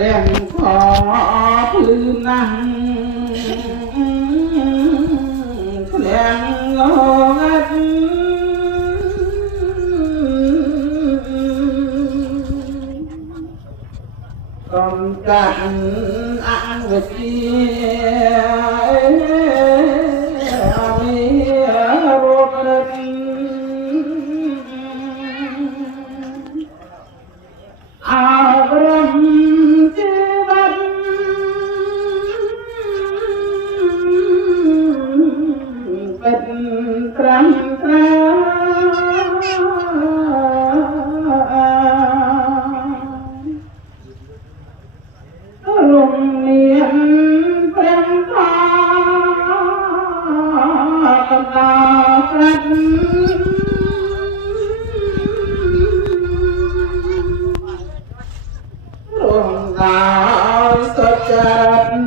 រៀងខភ្លឺណាស់ឃ្លាំងងត់កំចាត់អវិជ្ជារត់រត់អរំជីវិតពិតត្រឹមត្រូវរំមានព្រះធម៌កណ្ដាលក្រាត់រំដោយសុចរិត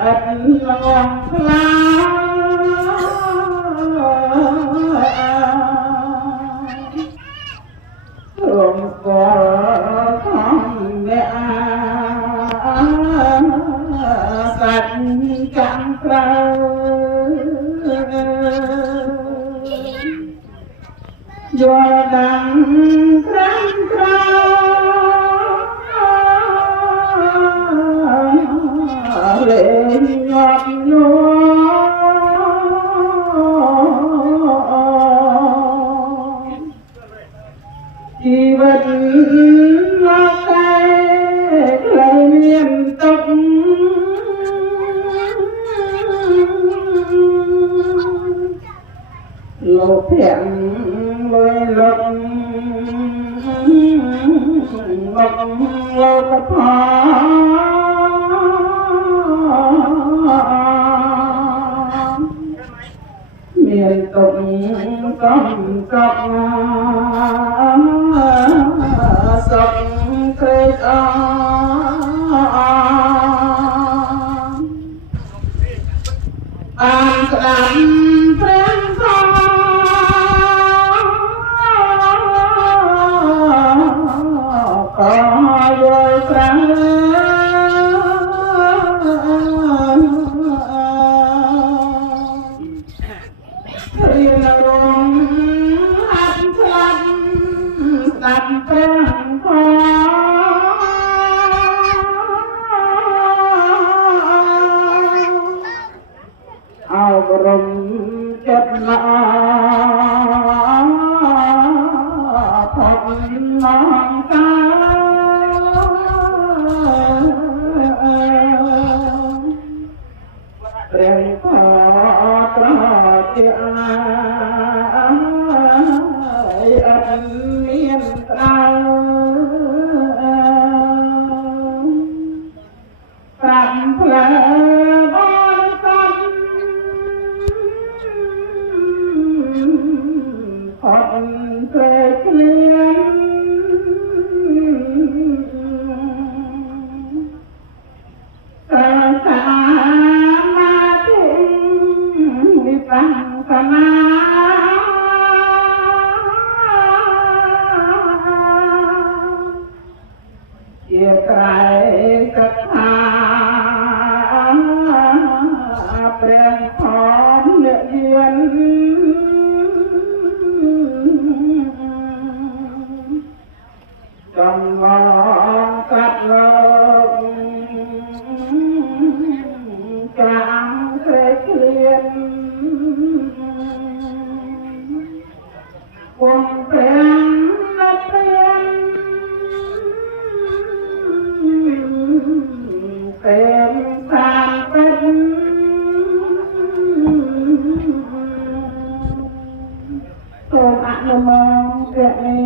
អត់លងខ្លារំកល់ធម្មសាច់ចាំក្រៅយល់ដឹងត្រឹមត្រូវលេងញាប់ញ័រជីវិតលោកតែខ្លីមានទុកលោកភ័ក្រលុយលុកមកលោកផងមានទុកកំកប់សុខក្រេកអបានស្ដាប់ព្រះធម៌ក៏យល់ស្រាំរៀនរងហាត់ឆ្លាត់ស្ដាប់ព្រះធម៌អប់រំចិត្តល្អផុតនំកាព្រះធម៌ត្រជាអត់មានក្រៅប្រាប់ផ្លែបងកំផុតព្រៃឃ្លានសាមាធិវិបស្សនាជាត្រៃសក្ខាព្រះធម៌និយានចំងកាត់លោកចាំព្រៃឃ្លានគង់ព្រះនិព្វានពេលសានពេញសូមអនុមោទនា